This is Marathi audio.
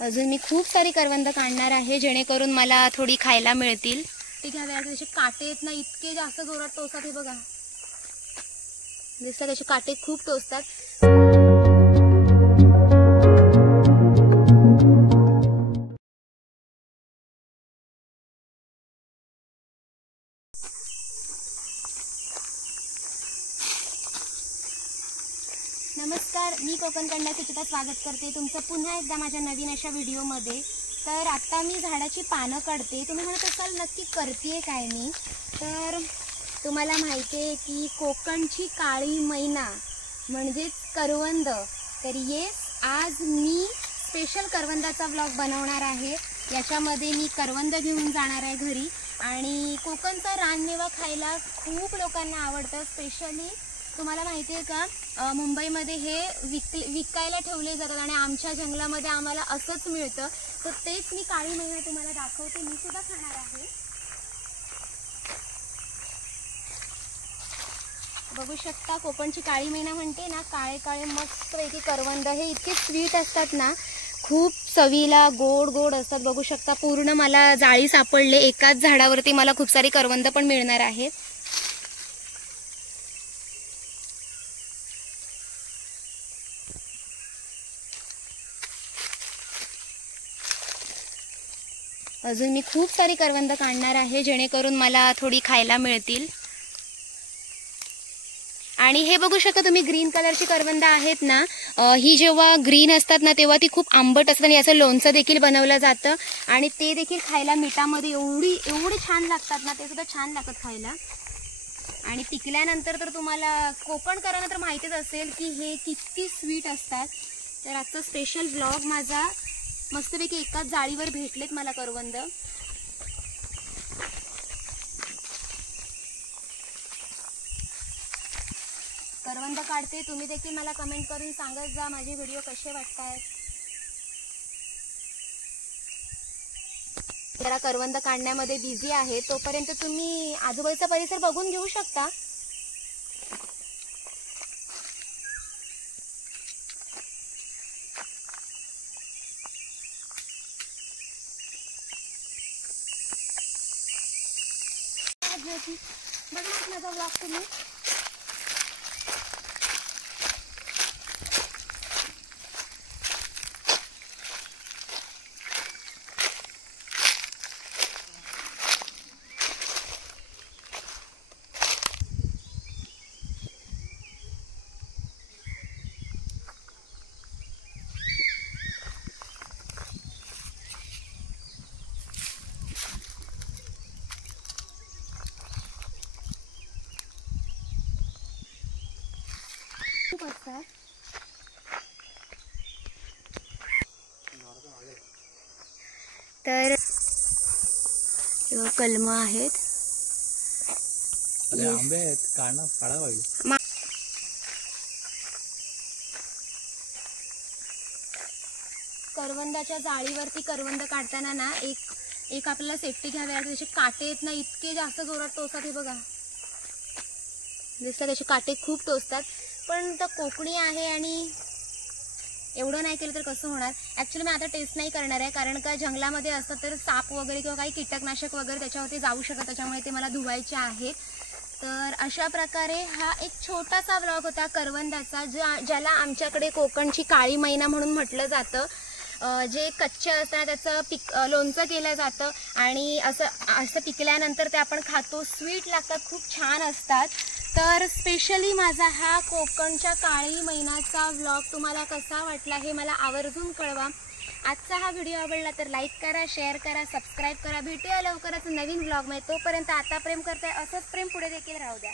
अजून मी खूप सारी करवंद काढणार आहे जेणेकरून मला थोडी खायला मिळतील। ते घ्यावे त्याचे काटे आहेत ना, इतके जास्त जोरात टोचतात। हे बघा दिसतात त्याचे काटे खूप टोचतात। नमस्कार, मी कोकण कन्या सुचिता स्वागत करते तुमचं पुन्हा एकदा माझ्या नवीन अशा व्हिडिओमध्ये। तर आता मी झाडाची पानं काढते। तुम्ही म्हणत असाल नक्की करतेय काय मी? तर तुम्हाला माहिती आहे की कोकणची काळी मैना म्हणजेच करवंद। तर येस, आज मी स्पेशल करवंदाचा व्लॉग बनवणार आहे। याच्यामध्ये मी करवंद घेऊन जाणार आहे घरी। आणि कोकणचा रानमेवा खायला खूप लोकांना आवडतं। स्पेशली तुम्हाला माहिती आहे का, मुंबईमध्ये हे विकायला ठेवले जातात आणि आमच्या जंगलामध्ये आम्हाला असंच मिळतं। तर तेच मी काळी मैना तुम्हाला दाखवते, मी सुद्धा खाणार आहे। बघू शकता, कोकणची काळी मैना म्हणते ना, काळे काळे मस्तपैकी करवंद। हे इतके स्वीट असतात ना, खूप चवीला गोड गोड असतात। बघू शकता, पूर्ण मला जाळी सापडले। एकाच झाडावरती मला खूप सारी करवंद पण मिळणार आहेत। अजून मी खूप सारी करवंद काढणार आहे जेणेकरून मला थोडी खायला मिळतील। आणि हे बघू शकता तुम्ही, ग्रीन कलरची करवंद आहेत ना, ही जेव्हा ग्रीन असतात ना तेव्हा ती खूप आंबट असतात आणि याचं लोणचं देखील बनवलं जातं। आणि ते देखील खायला मिठामध्ये एवढी छान लागतात ना, ते सुद्धा छान लागतात खायला। आणि पिकल्यानंतर तर तुम्हाला कोकणकरांना तर माहितीच असेल की हे किती स्वीट असतात। तर आजचा स्पेशल व्लॉग माझा मस्तपैकी एकाच जाळीवर भेटलेत मला करवंद। करवंद काढते, तुम्ही देखील मला कमेंट करून सांगत जा माझे व्हिडिओ कसे वाटतायत। जरा करवंद काढण्यामध्ये बिझी आहे, तोपर्यंत तुम्ही आजूबाजूचा परिसर बघून घेऊ शकता। बघा माझा व्लॉग तुम्ही। तर कलम आहेत, आंबे आहेत, काढा पाहिजे। करवंदाच्या जाळीवरती करवंद काढताना ना एक आपल्याला सेफ्टी घ्यावी लागते। त्याचे काटे आहेत ना, इतके जास्त जोरात टोचतात। हे बघा दिसतात त्याचे काटे खूप टोचतात। पण तर कोकणी आहे आणि एवढं नाही केलं तर कसं होणार। ॲक्च्युली मी आता टेस्ट नाही करणार आहे, कारण का जंगलामध्ये असतं तर साप वगैरे किंवा काही कीटकनाशक वगैरे त्याच्यावरती जाऊ शकतात, त्याच्यामुळे ते मला धुवायचे आहेत। तर अशा प्रकारे हा एक छोटासा व्लॉग होता करवंदाचा, ज्याला आमच्याकडे कोकणची काळी मैना म्हणून म्हटलं जातं। जे कच्चे असतात त्याचं लोणचं केलं जातं आणि असं पिकल्यानंतर ते आपण खातो, स्वीट लागतात, खूप छान असतात। तर स्पेशली माझा हा कोकणच्या काळी मैनाचा व्लॉग तुम्हाला कसा वाटला हे मला आवर्जून कळवा। आजचा हा व्हिडिओ आवडला तर लाईक करा, शेअर करा, सबस्क्राईब करा। भेटूया लवकरच नवीन व्लॉगमध्ये। तोपर्यंत आता प्रेम करताय असंच प्रेम पुढे देखील राहू द्या।